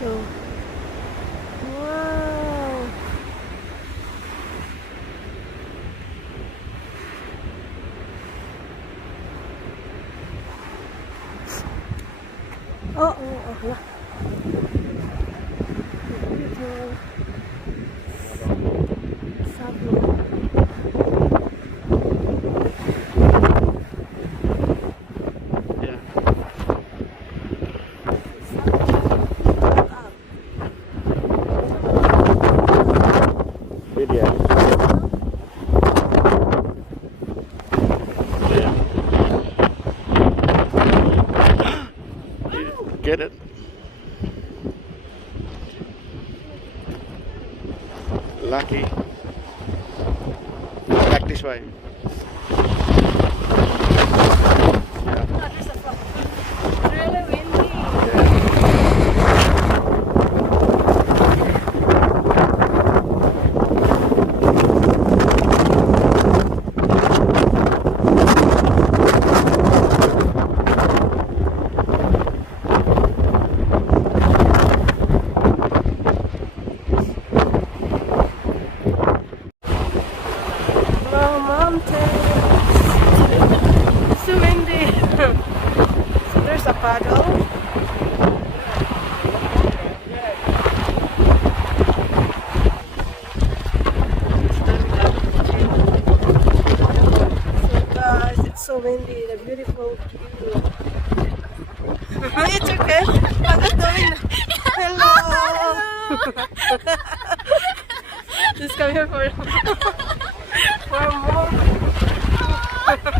So, wow! Oh, yeah. Beautiful. Sublime. Video. Get it? Lucky. Back this way. Really windy. Wow, mountains. So windy. So there's a paddle. So guys, it's so windy. The beautiful view. It's okay. I'm just doing. Hello. Just come here for more.